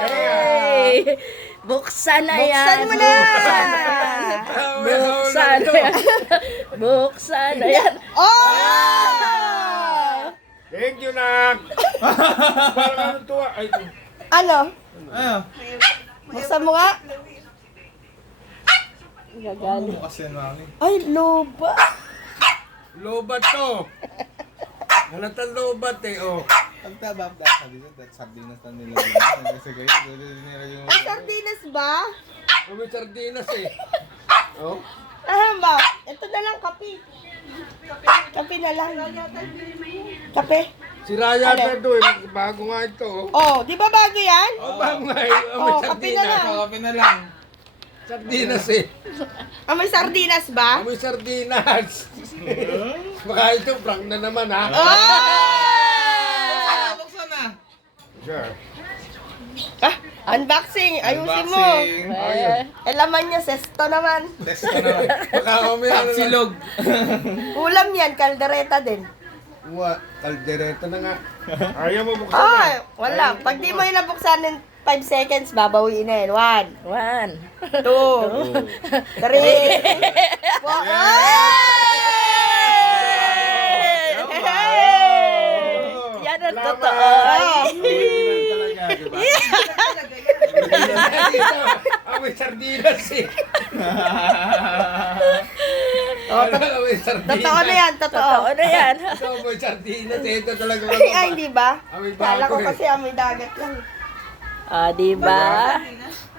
Hey! Buksan na yan. Buksan mo na! Buksan na yan. Buksan na yan. Oh! Thank you, Nak! Parang anong tuwa? Ay, Ano? Ano? Buksan mo nga. Gagali. Bukas yan, mami. Ay, loba. lobat to! Halatang lobat eh, oh. Ang tabab sabi ko, that sardinas na nilagyan. Kasi kayo, nilagyan mo. Ay, sardinas ba? May sardinas eh. Oh? Ba? Ito na lang, kape. Kape na lang. Kape. Si Raya Ano? ito eh. Bago nga ito, oh. Oh, di ba bago yan? Oh, bago nga eh. Oh, may Oh, kape na sardinas. lang. Kape na lang. Sardinas eh. Ah, may sardinas ba? Oh, may sardinas. Baka ito, prank na naman ha. Buksan na. Sure. Ah, unboxing. Ayusin mo. Unboxing. Laman niya, sesto naman. Test ko na. Baka mamaya na lang. Silog. Ulam yan, kaldereta din. Kaldereta na nga. Ayaw mo buksan Ay, wala. Pag di mo yung nabuksan ng 5 seconds, babawiin na yan. 1, 2, 3, 4. Yan ang Salamat. totoo. May sardinas eh. May sardinas. Totoo na yan, totoo. Totoo na yan. Ito, may sardinas eh. Ito talaga. Ay, hindi ba? Amoy Kala ko bago eh. kasi amoy dagat lang. Ah, di ba?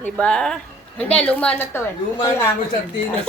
Di ba? Hindi, luma na to eh. Luma na, may sardinas.